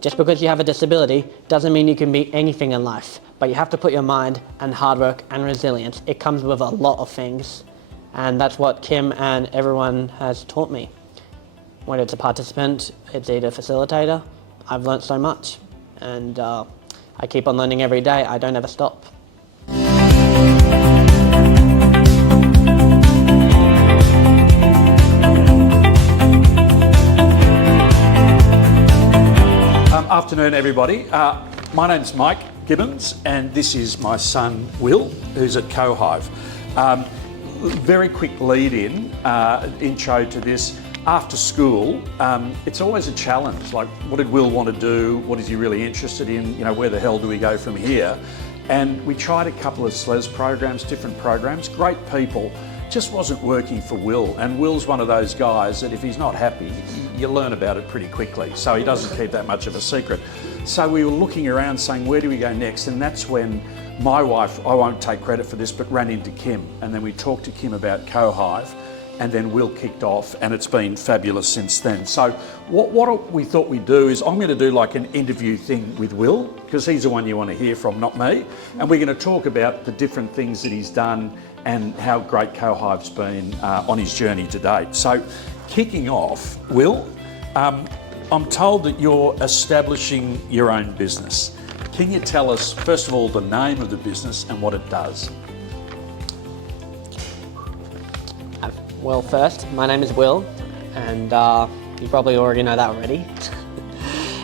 Just because you have a disability doesn't mean you can be anything in life, but you have to put your mind and hard work and resilience. It comes with a lot of things, and that's what Kim and everyone has taught me. Whether it's a participant, it's either a facilitator, I've learnt so much, and I keep on learning every day. I don't ever stop. Afternoon, everybody. My name's Mike Gibbons, and this is my son Will, who's at Co-Hive. Very quick lead-in, intro to this. After school, it's always a challenge. Like, what did Will want to do? What is he really interested in? You know, where the hell do we go from here? And we tried a couple of SLES programs, different programs, great people. Just wasn't working for Will, and Will's one of those guys that if he's not happy, you learn about it pretty quickly, so he doesn't keep that much of a secret. So we were looking around saying, where do we go next? And that's when my wife, I won't take credit for this, but ran into Kim, and then we talked to Kim about Co-Hive, and then Will kicked off, and it's been fabulous since then. So what we thought we'd do is I'm going to do like an interview thing with Will, because he's the one you want to hear from, not me, and we're going to talk about the different things that he's done and how great Co-Hive's been on his journey to date. So kicking off, Will, I'm told that you're establishing your own business. Can you tell us, first of all, the name of the business and what it does? Well, first, my name is Will, and you probably already know that already.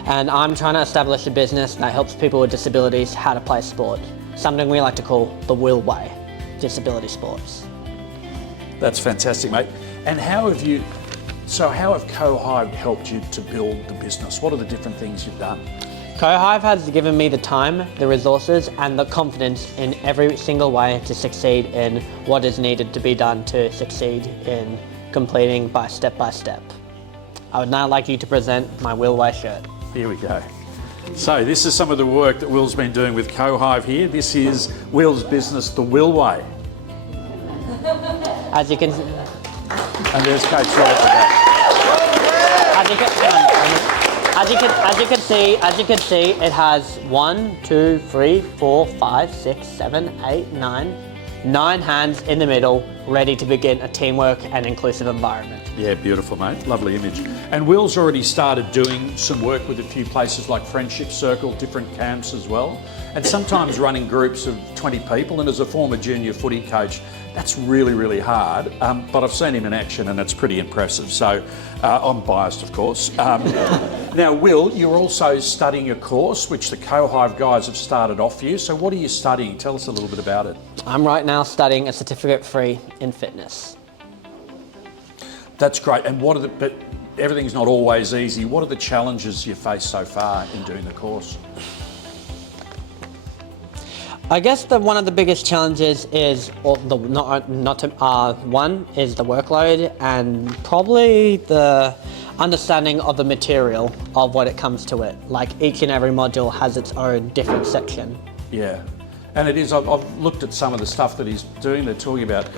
And I'm trying to establish a business that helps people with disabilities how to play sport, something we like to call the Will way, disability sports. That's fantastic, mate. And how have Co-Hive helped you to build the business? What are the different things you've done? Co-Hive has given me the time, the resources, and the confidence in every single way to succeed in what is needed to be done to succeed in completing by step. I would now like you to present my Will Way shirt. Here we go. So this is some of the work that Will's been doing with Co-Hive here. This is Will's business, the Will Way. As you can, and there's Coach Roy at the back. As you can see, it has 1, 2, 3, 4, 5, 6, 7, 8, 9 hands in the middle, ready to begin a teamwork and inclusive environment. Yeah, beautiful, mate. Lovely image. And Will's already started doing some work with a few places like Friendship Circle, different camps as well, and sometimes running groups of 20 people. And as a former junior footy coach, that's really, really hard. But I've seen him in action and it's pretty impressive. So I'm biased, of course. Now, Will, you're also studying a course which the Co-Hive guys have started off for you. So what are you studying? Tell us a little bit about it. I'm right now studying a certificate-free in fitness. That's great. And but everything's not always easy. What are the challenges you faced so far in doing the course? I guess one of the biggest challenges is one is the workload, and probably the understanding of the material of what it comes to it. Like each and every module has its own different section. Yeah, and it is. I've looked at some of the stuff that he's doing. They're talking about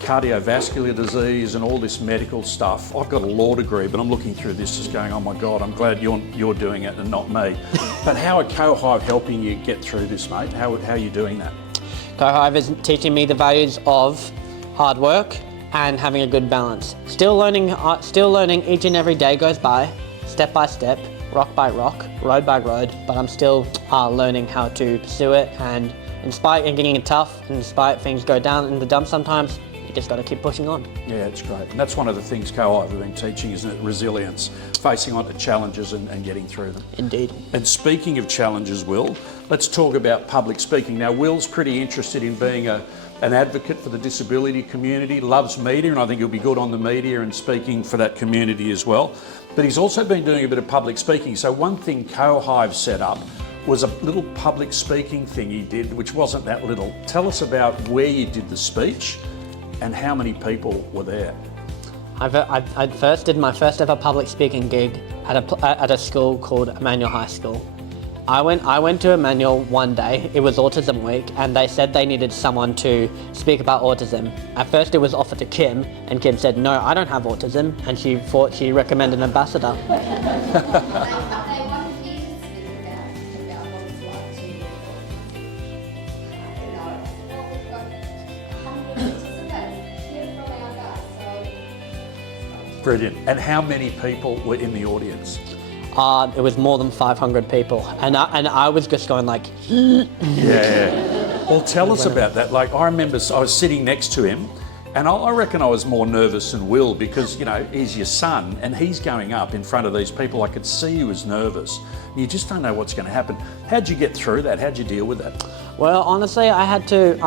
cardiovascular disease and all this medical stuff. I've got a law degree, but I'm looking through this just going, oh my God, I'm glad you're doing it and not me. But how are Co-Hive helping you get through this, mate? How are you doing that? Co-Hive is teaching me the values of hard work and having a good balance. Still learning each and every day goes by step, rock by rock, road by road, but I'm still learning how to pursue it, and in spite of getting it tough, and despite things go down in the dumps sometimes, you just got to keep pushing on. Yeah, it's great. And that's one of the things Co-Hive have been teaching, isn't it? Resilience, facing on to challenges and getting through them. Indeed. And speaking of challenges, Will, let's talk about public speaking. Now, Will's pretty interested in being an advocate for the disability community, loves media, and I think he'll be good on the media and speaking for that community as well. But he's also been doing a bit of public speaking. So one thing Co-Hive set up was a little public speaking thing he did, which wasn't that little. Tell us about where you did the speech and how many people were there. I first did my first ever public speaking gig at a school called Emmanuel High School. I went to Emmanuel one day, it was Autism Week, and they said they needed someone to speak about autism. At first it was offered to Kim, and Kim said, no, I don't have autism, and she thought she recommended an ambassador. Brilliant. And how many people were in the audience? It was more than 500 people, and I was just going like, yeah. Well, tell us about that. Like, I remember I was sitting next to him, and I reckon I was more nervous than Will because, you know, he's your son and he's going up in front of these people. I could see he was nervous. You just don't know what's going to happen. How'd you get through that? How'd you deal with that? Well, honestly, I had to.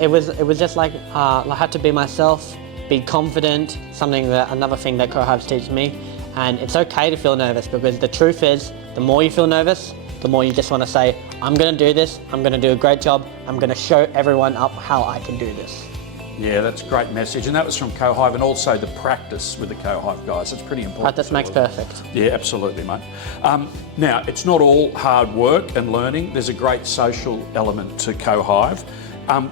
It was just like I had to be myself, be confident. Another thing that Co-Hive's teach me, and it's okay to feel nervous because the truth is, the more you feel nervous, the more you just want to say, I'm going to do this. I'm going to do a great job. I'm going to show everyone up how I can do this. Yeah, that's a great message. And that was from Co-Hive, and also the practice with the Co-Hive guys. It's pretty important. Practice makes perfect. Yeah, absolutely, mate. Now, it's not all hard work and learning. There's a great social element to Co-Hive.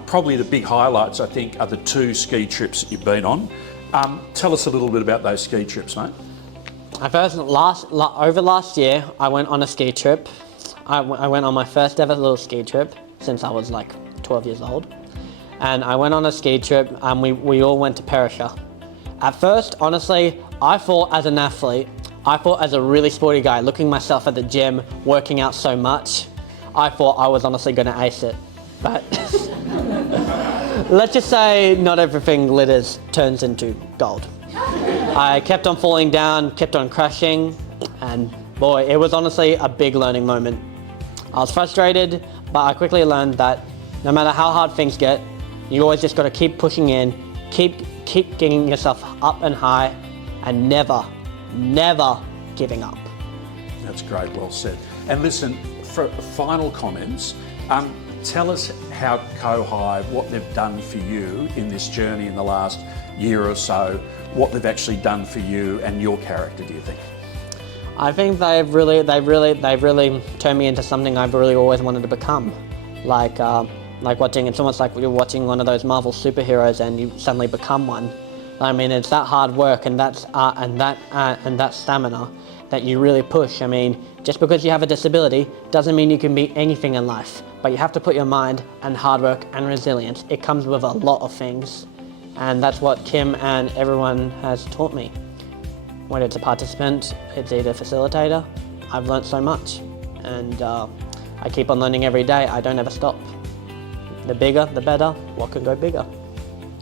Probably the big highlights, I think, are the 2 ski trips that you've been on. Tell us a little bit about those ski trips, mate. Over last year, I went on a ski trip. I went on my first ever little ski trip since I was like 12 years old. And I went on a ski trip and we all went to Perisher. At first, honestly, I thought as an athlete, I thought as a really sporty guy, looking myself at the gym, working out so much, I thought I was honestly going to ace it. But let's just say not everything glitters turns into gold. I kept on falling down, kept on crashing, and boy, it was honestly a big learning moment. I was frustrated, but I quickly learned that no matter how hard things get, you always just got to keep pushing in, keep getting yourself up and high, and never giving up. That's great, well said. And listen, for final comments, tell us how Co-Hive, what they've done for you in this journey in the last year or so, what they've actually done for you and your character, do you think? I think they've really turned me into something I've really always wanted to become. It's almost like you're watching one of those Marvel superheroes and you suddenly become one. I mean, it's that hard work and that stamina that you really push. I mean, just because you have a disability doesn't mean you can be anything in life, but you have to put your mind and hard work and resilience. It comes with a lot of things, and that's what Kim and everyone has taught me. When it's a participant, it's either a facilitator. I've learnt so much, and I keep on learning every day. I don't ever stop. The bigger, the better. What can go bigger?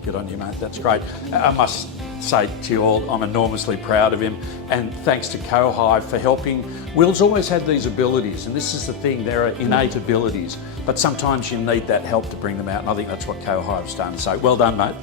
Good on you, mate. That's great. I must say to you all, I'm enormously proud of him, and thanks to Co-Hive for helping. Will's always had these abilities, and this is the thing, there are innate abilities, but sometimes you need that help to bring them out, and I think that's what Co-Hive's done. So well done, mate.